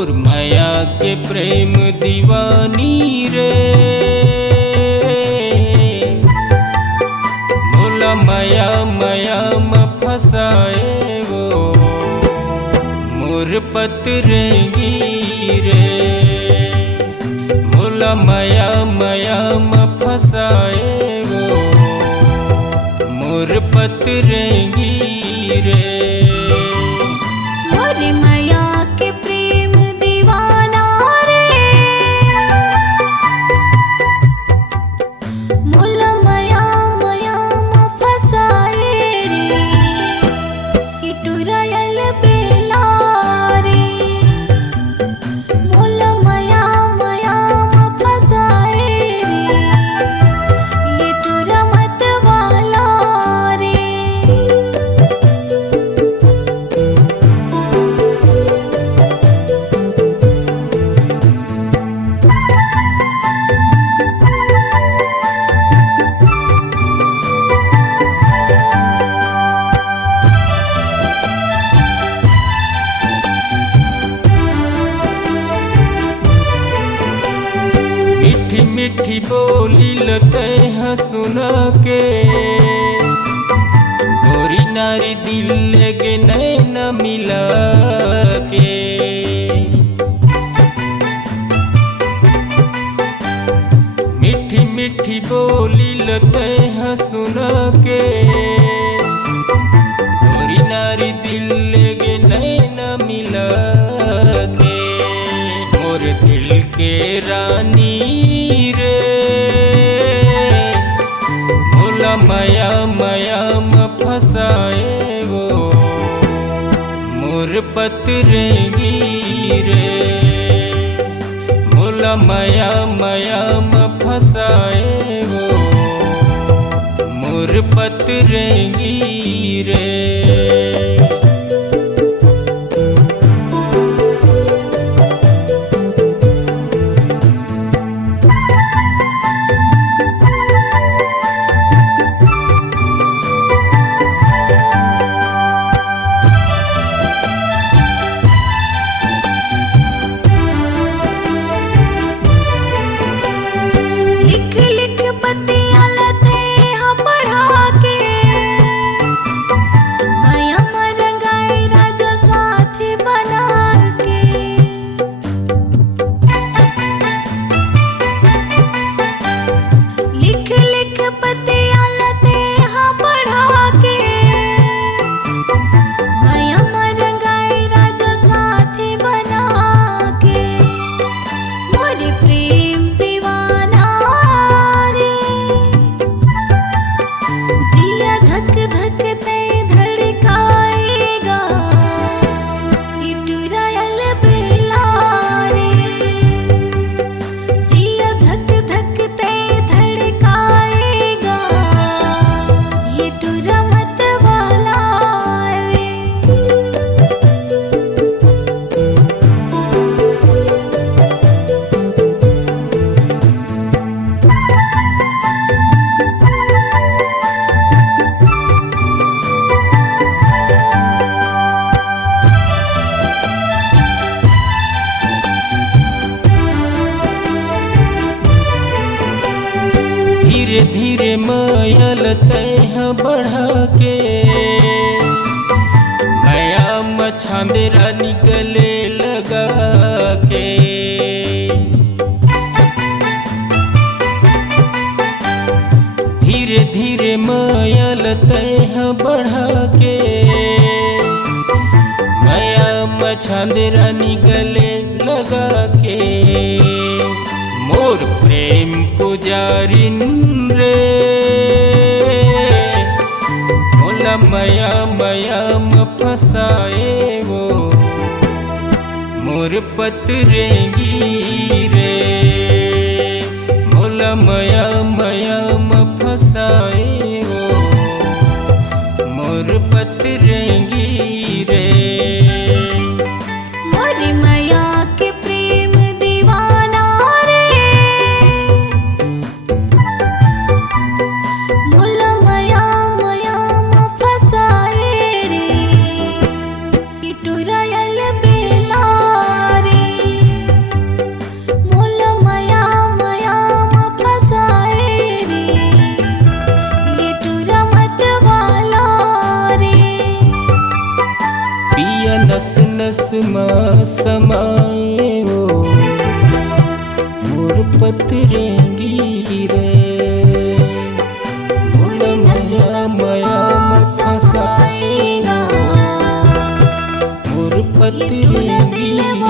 मोर माया के प्रेम दीवानी रे, मोला माया माया में फसाए वो मोर पतरेंगी रे, मोला माया माया में फसाए वो मोर पतरेंगी रे। मोर माया के प्रेम दीवाना रे, मोला माया माया में फसाए रे, इटुरायल बेला रे, मोला माया माया में फसाए रे, इटुरा मत वाला रे। मीठी मीठी बोली लते हैं सुना के, गोरी नारी दिल लगे नैना मिला के। मीठी मीठी बोली लते हैं सुना के, गोरी नारी दिल लगे नैना मिला के। मोर दिल के रानी रे, मोला माया माया में फसाए वो मोर पतरेंगी रे, मोला माया माया में फसाए वो मोर पतरेंगी रे। लिख लिख पतियाँ लते हाँ पढ़ा के, माया में रंगाई राजा साथी बना के। लिख लिख पतियाँ लते हाँ पढ़ा के, माया में रंगाई राजा साथी बना के। मोर प्रेम दीवाना रे, जिया धक धक ते धड़काएगा, इटुरायल बेला रे, जिया धक धक ते धड़काएगा, इटुरा मत वाला रे। धीरे धीरे माया लते बढ़ा के, माया मछांदेरा निकले लगा के। धीरे धीरे माया लते बढ़ा के, माया मछांदेरा निकले लगा के। मोर प्रेम पुजारिन रे, मोला माया माया में फसाए वो मोर पतरेंगी रे, मोला माया माया में फसाए वो मोर पतरेंगी रे। मोर माया के प्रेम दीवाना रे, मोला माया माया में फसाए रे, इटुरायल बेला रे, रस में समाए हो मोर पतरेंगी रे मोरे नस नस में समाएगा मोर ये तूने दिल पतरेंगी